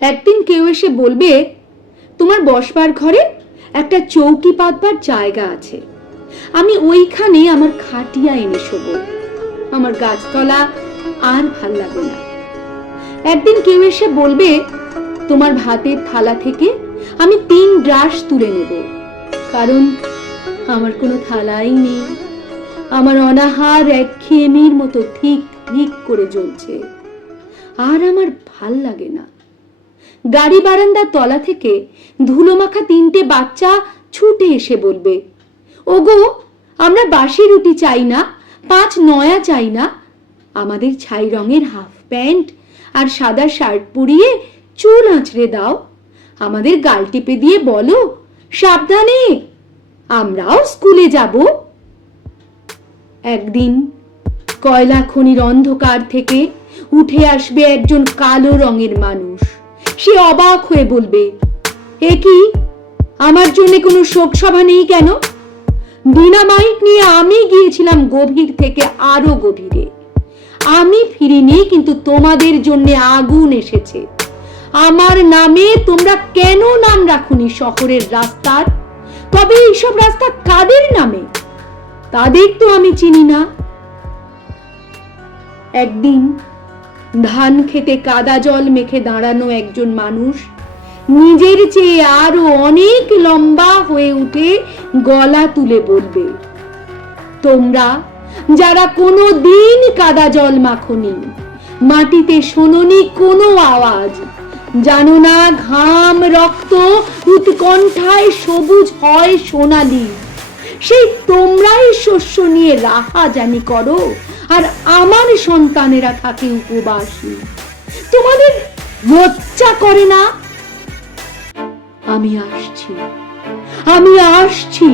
একদিন কেউ এসে বলবে, তোমার বসবার ঘরে একটা চৌকি পাতবার জায়গা আছে, আমি ওইখানে আমার খাটিয়া এনে শোবো, আমার গাছতলা আর ভাল লাগে না। একদিন কেউ এসে বলবে, তোমার ভাতের থালা থেকে আমি 3 গ্রাস তুলে নেব, কারণ আমার কোনো থালাই নেই, আমার অনাহার একঘেয়েমির মতো ঠিক ঠিক করে জ্বলছে, আর আমার ভাল লাগে না। গাড়ি বারান্দার তলা থেকে ধুলো মাখা 3টে বাচ্চা ছুটে এসে বলবে, ওগো, আমরা বাসি রুটি চাই না, 5 নয়া চাই না, আমাদের ছাই রঙের হাফ প্যান্ট আর সাদা শার্ট পরিয়ে চুল আঁচড়ে দাও, আমাদের গাল টিপে দিয়ে বলো, সাবধানে, আমরাও স্কুলে যাব। একদিন কয়লা খনির অন্ধকার থেকে উঠে আসবে একজন কালো রঙের মানুষ। সে অবাক হয়ে বলবে, এ কি, আমার জন্য কোনো শোক সভা নেই কেন? ডিনামাইট নিয়ে আমি গিয়েছিলাম গভীর থেকে আরো গভীরে, আমি ফিরিনি, কিন্তু তোমাদের জন্য আগুন এসেছে। আমার নামে তোমরা কেন নাম রাখুনি শহরের রাস্তার? তবে এইসব রাস্তা কাদের নামে? তাদের তো আমি চিনি না। একদিন ধান খেতে কাদা জল মেখে দাঁড়ানো একজন মানুষ নিজের চেয়ে আরো অনেক লম্বা হয়ে উঠে গলা তুলে বলবে, তোমরা যারা কোনো দিন কাদা জল মাখনি, মাটিতে শোনোনি কোনো আওয়াজ, জানো না ঘাম রক্ত উৎকণ্ঠায় সবুজ হয় সোনালি, সেই তোমরাই শস্য নিয়ে রাহাজানি করো, আর আমার সন্তানেরা থাকে উপবাসী। তোমাদের লজ্জা করে না? আমি আসছি, আমি আসছি।